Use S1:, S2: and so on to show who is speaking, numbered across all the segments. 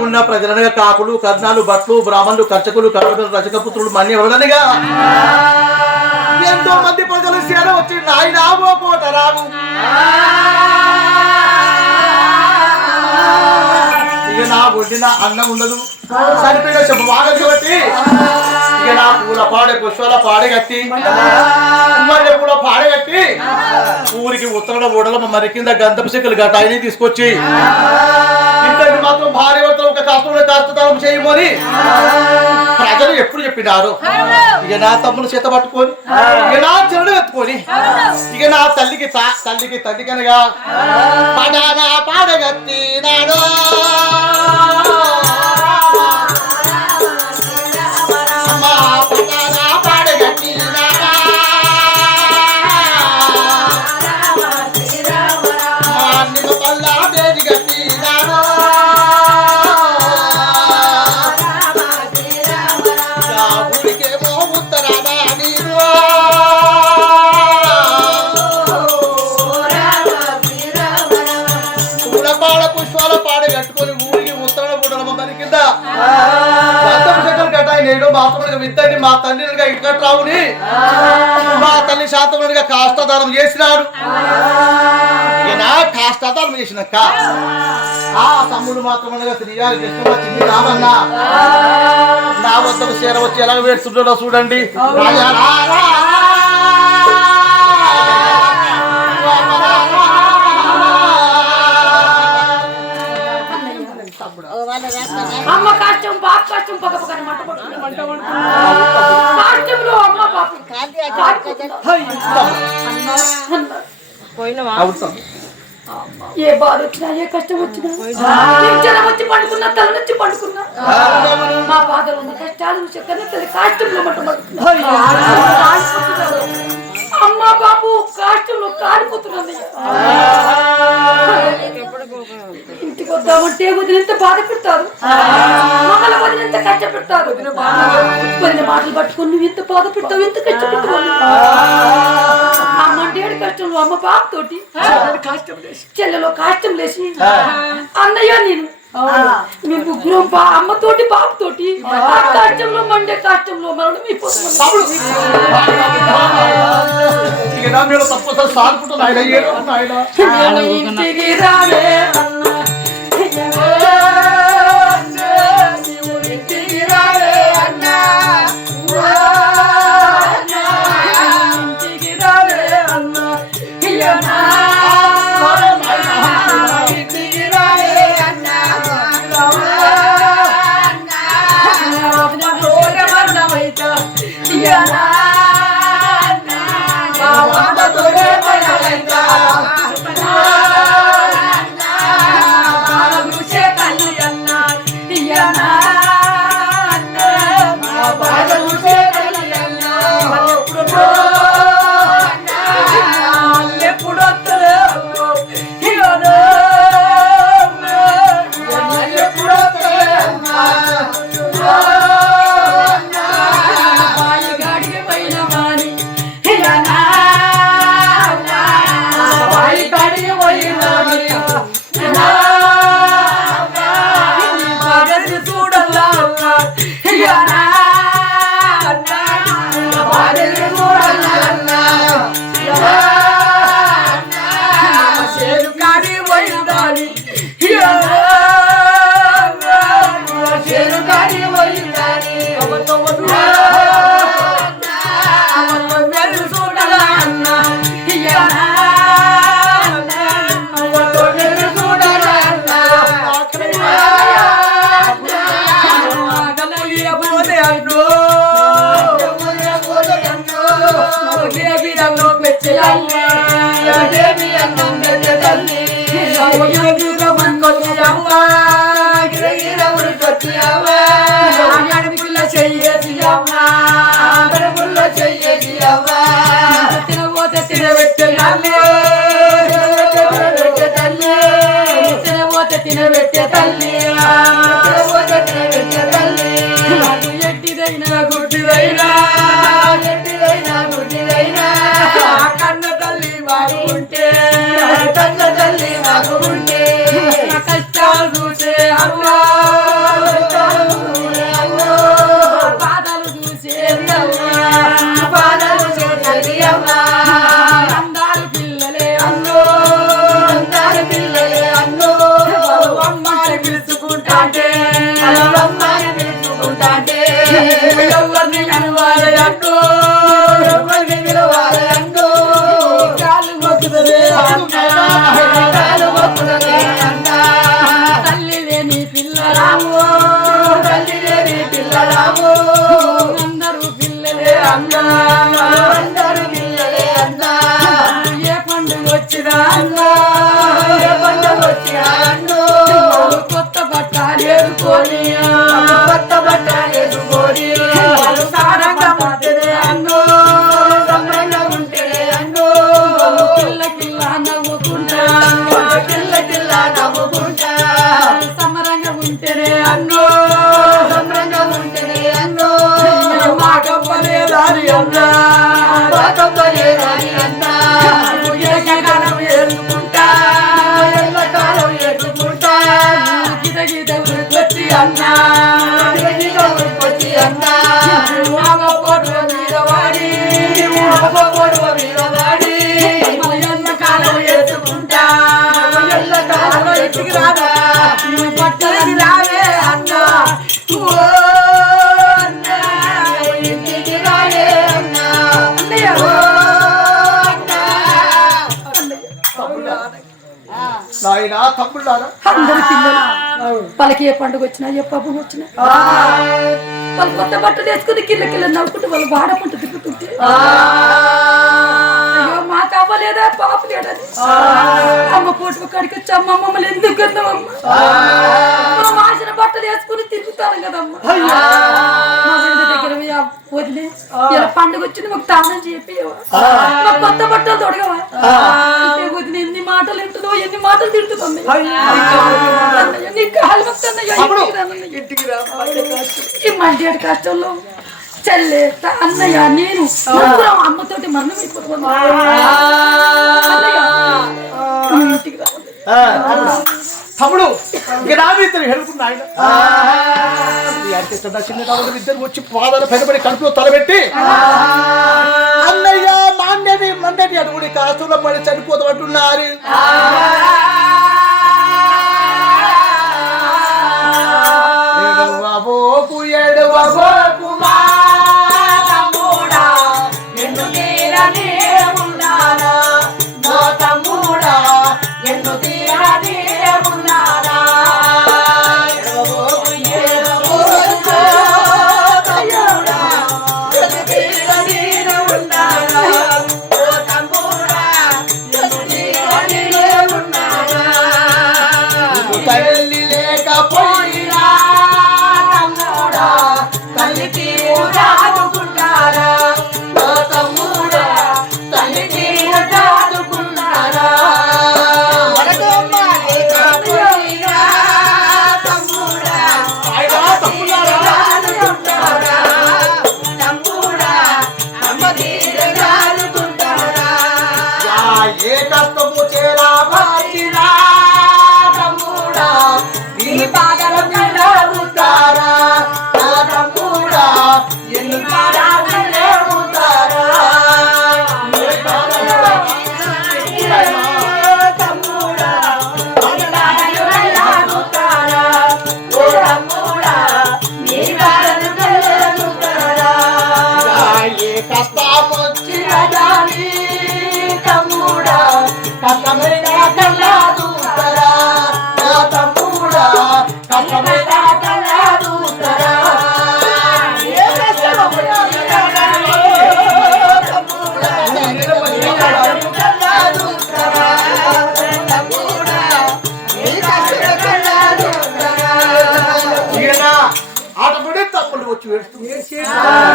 S1: ఉన్న ప్రజలనగా కాపులు కర్ణాలు భట్లు బ్రాహ్మణులు కర్చకులు కర్మకులు రచకపుత్రులు మన్ని ఎవరనగా? ఎంతో మంది ప్రజలు సేన వచ్చి నాయన ఓ కోట నా వండిన అన్నం ఉండదు. సరిపోయిన చెప్పు బాగా కాబట్టి ఇక నా పూల పాడే పుష్పాల పాడే కట్టి మల్లె పూల పాడే కట్టి ఊరికి ఉత్తర ఓడల మరి కింద గంధపు చెక్కలు గటాయిని తీసుకొచ్చి. ఇద్దరికి మాత్రం భార్య భర్త ఒక కాస్తంలో కాస్తదానం చేయమని ప్రజలు ఎప్పుడు చెప్పినారు. ఇక నా తమ్ముడు చేత పట్టుకొని ఇక నా చెరుడు ఎత్తుకొని ఇక నా తల్లికి తల్లికి తల్లి కనుగా పడానా పాడగత్తి నాడో మాత్రమే ఇద్దరిని మా తండ్రిగా ఇక్కట్రావుని మా తల్లి శాతమునిగా కాష్టదానం చేసినాడు. ఇక నా కాష్టదానం చేసినాక ఆ. తమ్ముడు మాత్రమనగా శ్రీగారి కృష్ణ చిన్ని రామన్న నా వద్దకు చేర వచ్చి ఎలా వేస్తుంటాడో చూడండి. రాజా.
S2: మంట అమ్మ బాబు
S1: అవుతాం.
S2: ఏ బాధ వచ్చినా ఏ కష్టం వచ్చినా జ్వరం వచ్చి పండుకున్నా తల నుంచి పండుకున్నా. మా బాధలు ఉన్న కష్టాలు చక్కని తల్లి కాష్టంలో మంట పడుతున్నా అమ్మ. బాబు కాష్టంలో ఇంటికి వద్దామంటే వదిన ఎంత బాధ పెడతారు మమ్మల్ని వదిన ఎంత కష్టపెడతారు వదిన మాటలు పట్టుకొని నువ్వు ఎంత బాధ పెడతావు ఎంత కష్టపెడతావు అమ్మ అంటే ఏడు కష్టంలో అమ్మ బాబు తోటి చెల్లెలో కాష్టం లేచి అన్నయ్య నేను. మీ ముగ్గురు అమ్మతోటి బాబుతోటి కాష్టంలో మండే కాష్టంలో మరణం
S1: ఆయన
S2: ఇంటికి రావే అన్న.
S3: அம்மா கிடைக்கிற
S2: ஒரு தொட்டியாவா మీద వాడి ఎత్తుకుంటా? రాదా నువ్వు రావే అన్నా.
S1: నాయన తమ్ముళ్ళారా?
S2: అందరి పిల్లలు. వాళ్ళకి ఏ పండుగ వచ్చినా ఏ పబ్బం వచ్చినా. వాళ్ళు కొత్త బట్టలు వేసుకుని కిల్ల కిల్ల నవ్వుకుంటూ వాళ్ళు వాడమంటూ అయ్యో మాకు అవ్వలేదా? పాప లేడని అమ్మ పోటు కాడికి వచ్చి అమ్మ మమ్మల్ని ఎందుకు కన్నావమ్మ మా మాసిన బట్టలు వేసుకుని తిరుగుతాను కదమ్మా. దగ్గర వదిలే ఇలా పండుగ వచ్చింది మాకు తానం చెప్పి మా కొత్త బట్టలు తొడగవా? వదిన ఎన్ని మాటలు వింటుందో ఎన్ని మాటలు తింటుందో అన్నయ్య, నీ కాలు మొక్కుతానయ్య, ఇంటికి రా. ఈ మండి కష్టంలో చెల్లె అన్నయ్య నేను ముగ్గురం అమ్మతోటి మరణం
S1: తమ్ముడు ఇక నా ఇద్దరు ఆయన. చిన్న ఇద్దరు వచ్చి పాదాలు పైనపడి కడుపులో తలబెట్టి అన్నయ్య మాండేది మండేది అనుకుని కాస్తులో పడి చనిపోతామంటున్నారు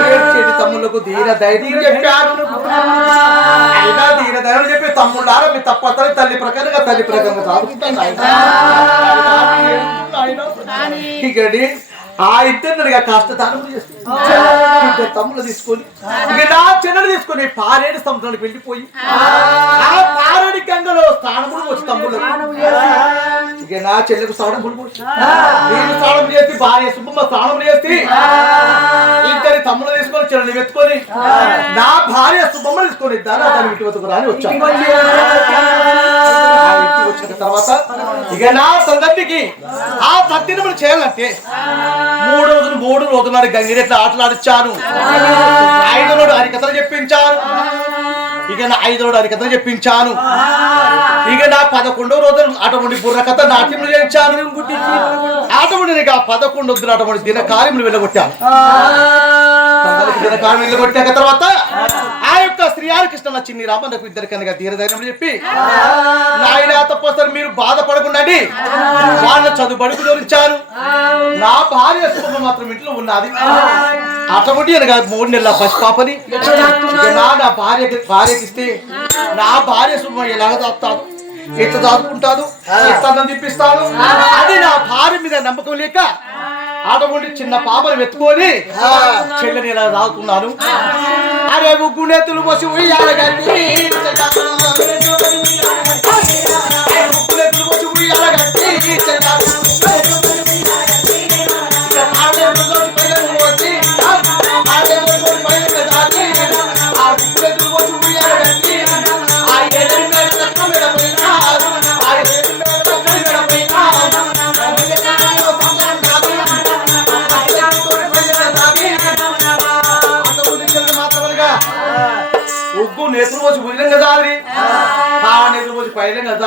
S1: ఏడ్చేటి తమ్ముళ్ళకు ధీర ధైర్యం చెప్పారు అయినా ధీర ధైర్యం చెప్పి తమ్ముళ్ళారా? మీ తప్ప తల్లి ప్రకారంగా తల్లి ప్రకారంగా తాగుతాను ఆ ఇద్దరు కాస్త దానం చేస్తుంది. తమ్ముళ్ళు తీసుకొని ఇక నా చెల్లెలు తీసుకొని పారేడు సముద్రానికి వెళ్ళిపోయి. ఆ. పారేడు గంగలో స్నానములు వచ్చి తమ్ముళ్ళు. ఇక నా చెల్లెకు స్నానం పోసి. నేను స్నానం చేసి భార్య సుబ్బమ్మ స్నానం చేసి ఇద్దరి తమ్ముళ్ళు తీసుకొని చెల్లెలు ఎత్తుకొని నా భార్య సుబ్బమ్మ తీసుకొని దాని తన ఇంటి వద్దకు రాని వచ్చాను వచ్చిన తర్వాత ఇక నా సంగతికి ఆ తద్దినములు చేయాలంటే మూడు రోజులు మూడు రోజులు గంగిరెట్ల ఆటలాడిచ్చాను ఐదు రోజు హరికథలు చెప్పించాను. ఇక నా ఐదు రోజు హరికథలు చెప్పించాను. ఇక నా పదకొండో రోజులు అటువంటి బుర్ర కథ నాట్యములు చేయించాను. అటువంటి ఇక పదకొండు. వద్దులు అటువంటి దిన కార్యములు వెళ్ళగొట్టాను. దిన కార్యం వెళ్ళగొట్టాక తర్వాత ఆ యొక్క శ్రీహారి కృష్ణ చిన్ని రామన్నకు ఇద్దరు కనుక ధీరధైర్యం చెప్పి నాయన తప్పస్తారు మీరు బాధపడకుండండి వాళ్ళ చదువు బడుకు దొరించాను నా భార్య శుభం మాత్రం ఇంట్లో ఉన్నది. అనగా మూడు నెలల పసి పాపని నా నా భార్యకి భార్యకి ఇస్తే నా భార్య శుభం ఎలాగ దాపుతాను ఎట్లా దాచుకుంటాను ఎట్లా అన్నం తిప్పిస్తాను అది నా భార్య మీద నమ్మకం లేక అటువంటి చిన్న పాపను వెతుకొని చెల్లెని ఇలా దాగుతున్నాను అరే ముగ్గు నెత్తులు పోసి ఉయ్యాలగట్టి ముగ్గు నెత్తులు పోసి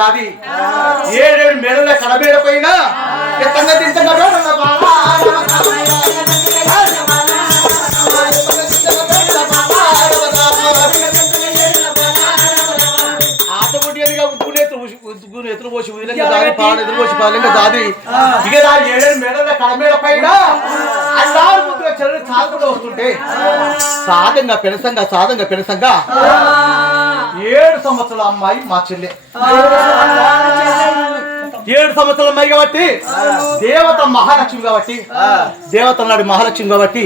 S1: అది ఏడేడు మేడల కడమేడ పైన ఎత్తంగా తింటున్నాడు ఆటోమేటిక్గా ఉగ్గు నేతులు పోసి- ఉగ్గు నేతులు పోసి ఉదిలంగా దాది పాడు ఎదురు పోసి పాలంగా దాది ఇక నా ఏడేడు మేడల కడమేడ పైన అల్లారు ముద్దుగా చెల్లెలు చాలుకుంటూ వస్తుంటే సాధంగా పెనసంగా సాధంగా పెనసంగా ఏడు సంవత్సరాల అమ్మాయి మా చెల్లె. ఏడు సంవత్సరాల అమ్మాయి కాబట్టి దేవత మహాలక్ష్మి కాబట్టి దేవత నాడు మహాలక్ష్మి కాబట్టి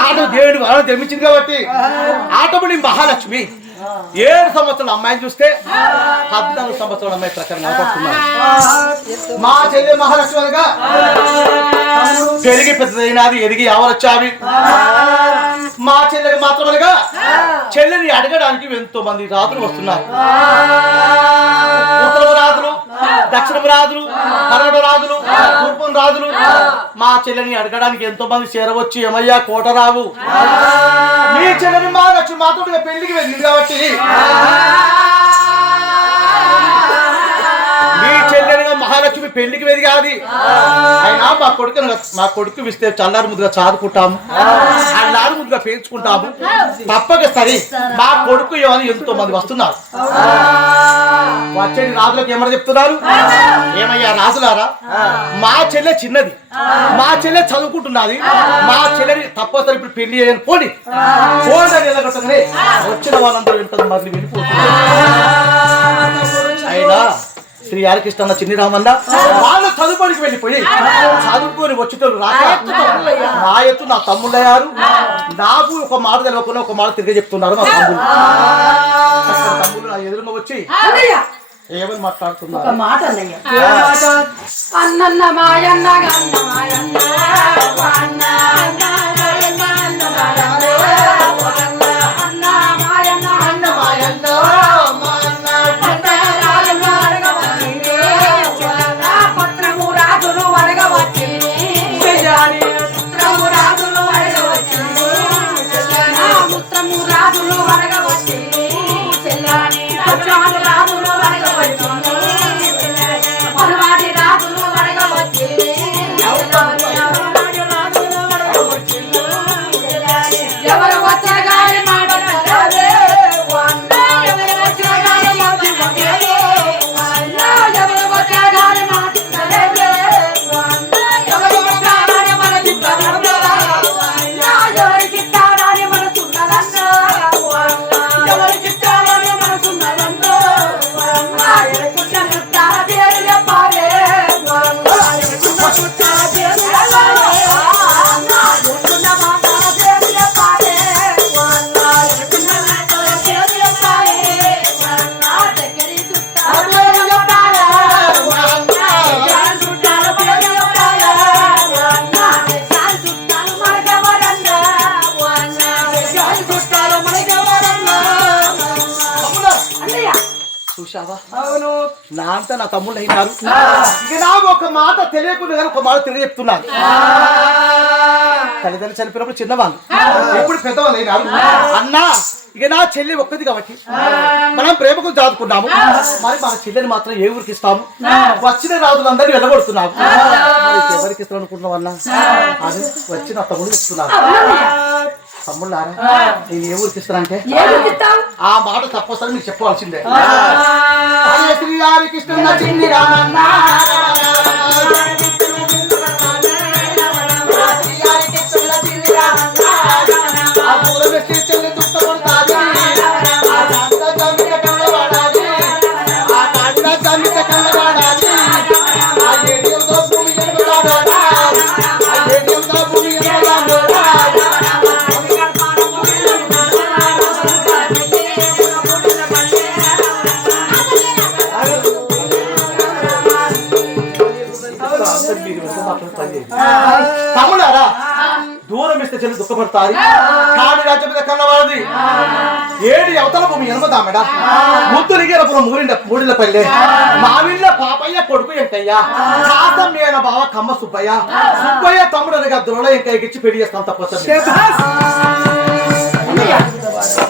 S1: ఆడు దేవుడు జన్మించింది కాబట్టి ఆటోమేటిక్ మహాలక్ష్మి. ఏడు సంవత్సరాల అమ్మాయిని చూస్తే పద్నాలుగు సంవత్సరాల అమ్మాయి ప్రకారం కనపడుతున్నారు మా చెల్లె మహాలక్ష్మి అనగా పెరిగి పెద్దదైనది ఎదిగి ఆవరొచ్చావి మా చెల్లెకి మాత్రమనగా చెల్లెని అడగడానికి ఎంతో మంది రాజులు వస్తున్నారు. ఉత్తరపు రాజులు దక్షిణపు రాజులు కన్నడ రాజులు తూర్పు రాజులు మా చెల్లెని అడగడానికి ఎంతో మంది చేరవచ్చు ఏమయ్యా కోటరావు మీ చెల్లెని మా లక్ష్మి మాతో పెళ్ళికి వెళ్ళింది కాబట్టి. మహాలక్ష్మి పెళ్ళికి వెదిగాది అయినా మా కొడుకు మా కొడుకు ఇస్తే చల్లారు ముద్దుగా చాదుకుంటాము. అల్లారు ముద్దుగా పేర్చుకుంటాము. తప్పక సరే. మా కొడుకు ఏమని ఎంతో మంది వస్తున్నారు. వచ్చేది రాజులకు ఏమని చెప్తున్నారు? ఏమయ్యా రాజులారా? మా చెల్లె చిన్నది. మా చెల్లె చదువుకుంటున్నది. మా చెల్లెని తప్పనిసరి ఇప్పుడు పెళ్ళి చేయని పోని. పోనీ నిలగొట్టగానే వచ్చిన వాళ్ళందరూ వెళ్తారు మళ్ళీ వెళ్ళిపోతున్నారు. అయినా శ్రీ హరికృష్ణ చిన్ని రామన్న వాళ్ళు చదువుకోనికి వెళ్ళిపోయి చదువుకొని వచ్చేటోళ్ళు నా ఎత్తు నా తమ్ముళ్ళయ్యారు. నాకు ఒక మాట తెలియకుండా ఒక మాట తిరిగి చెప్తున్నారు మా తమ్ముళ్ళు. తమ్ముళ్ళు నా ఎదురుగా వచ్చి ఏమని మాట్లాడుతున్నారు?
S2: మాట అన్నయ్య. అన్నన్న మాయన్న గన్న మాయన్న అన్న అన్న. మాయన్న
S3: అవును.
S1: నా అంతా నా తమ్ముళ్ళు అయినారు ఇక నాకు ఒక మాట తెలియకుండా కానీ ఒక మాట తెలియ చెప్తున్నాను తల్లిదండ్రులు చనిపోయినప్పుడు చిన్నవాళ్ళు. ఎప్పుడు పెద్దవాళ్ళు అయినారు. అన్నా ఇక నా చెల్లి ఒక్కది కాబట్టి. మనం ప్రేమకు దాదుకున్నాము మరి మన చెల్లెని మాత్రం ఏ ఊరికి ఇస్తాము? వచ్చిన రాజులందరినీ వెళ్ళగొడుతున్నాము. మరి ఎవరికి ఇస్తాం అనుకుంటున్నాం అన్నా అది వచ్చిన తమ్ముడు ఇస్తున్నాను. తమ్ముళ్ళారా? నేను ఏ ఊరికి ఇస్తానంటే
S2: ఏమి ఇస్తావు
S1: ఆ మాట తప్పసరి మీకు చెప్పవలసిందే. అయ్య శ్రీ తమ్ముడారా? దూరం ఇస్తే చెల్లి దుఃఖపడతారు. కాని రాజ్యం మీద కన్నవాడది ఏడు అవతల భూమి ఎనమదామెడ ముద్దులిగిరపురం మూడిండ మూడిల పల్లె. మావిళ్ళ పాపయ్య కొడుకు ఎంకయ్య. కాసం మేన బావ కమ్మ సుబ్బయ్య. సుబ్బయ్య తమ్ముడు అనగా ద్రోణ ఎంకయ్యకిచ్చి పెళ్ళి చేస్తాం తప్పసం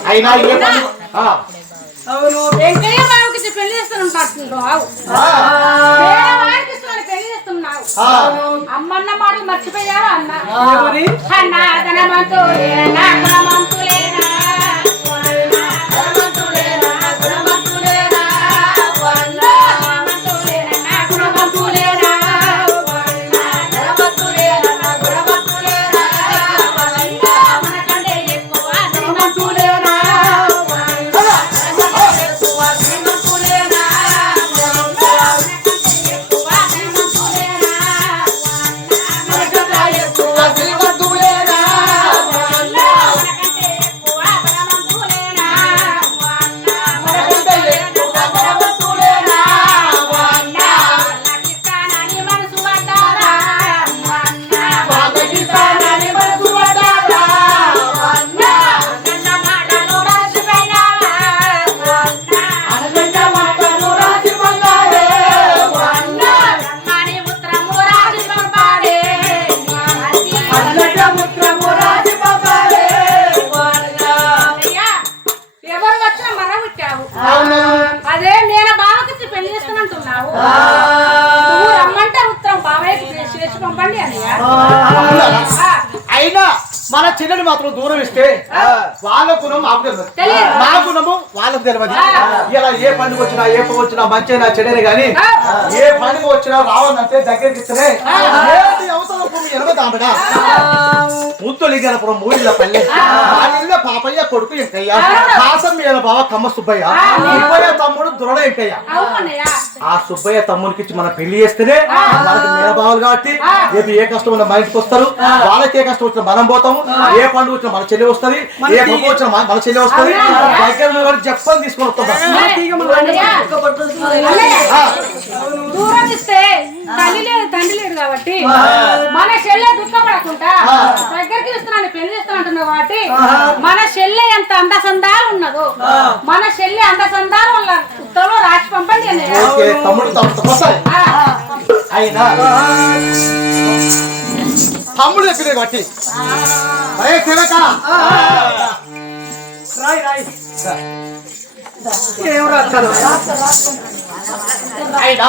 S1: అయినా ఏ పని ఆ,
S3: అవును.
S4: వెంకయ్య బాబుకి పెళ్ళి చేస్తున్నావు
S1: ఆ,
S4: వేరే వాడికి ఇస్తున్నాడు పెళ్ళి చేస్తున్నావు
S1: ఆ.
S4: అమ్మన్న మాట మర్చిపోయావా అన్న? అన్న ధనవంతులేనా పంపండి
S1: అయినా మన చెల్లెని మాత్రం దూరం ఇస్తే వాళ్ళ గుణం మాకు తెలియదు. మా గుణము వాళ్ళకు తెలియదు
S4: ఆ.
S1: ఇలా ఏ పండుగ వచ్చినా ఏ పని వచ్చినా మంచిగా చెడని గాని
S4: ఆ.
S1: ఏ పండుగ వచ్చినా రావాలంటే దగ్గరికి ఇస్తేనే ఏది అవసరం భూమి ఎనబదామడా ముద్దులు గనపురం మూడిల పల్లె. మా ఇళ్ళ పాపయ్య కొడుకు ఎంకయ్య కాసం మీద బావ కమ్మ సుబ్బయ్య. సుబ్బయ్య తమ్ముడు దృఢ ఎంకయ్య ఆ సుబ్బయ్య తమ్మునికి ఇచ్చి మనం పెళ్ళి చేస్తేనే మనకి మేనబావులు కాబట్టి రేపు ఏ కష్టం ఉన్నా మా ఇంటికి వస్తారు. వాళ్ళకి ఏ కష్టం వచ్చినా మనం ఏ పండుగ వచ్చినా మన చెల్లి వస్తది ఏ పండుగ వచ్చినా మన- చెల్లి వస్తది. దగ్గర చెప్పని తీసుకొని
S4: దూరం ఇస్తే తల్లి లేదు తండ్రి లేడు కాబట్టి మన చెల్లె దుఃఖపడకుండా దగ్గరికి ఇస్తున్నాను పెళ్ళి చేస్తానంటున్నావు కాబట్టి మన చెల్లె ఎంత అందసందాలు ఉన్నదో మన చెల్లె అందసందాలు ఉత్తరంలో రాసి పంపండి
S1: అయినా. తమ్ముడు చెప్పిన బట్టి అరే తినక
S3: రాయ్ రాయ్. ఏం రాస్తారు
S1: అయినా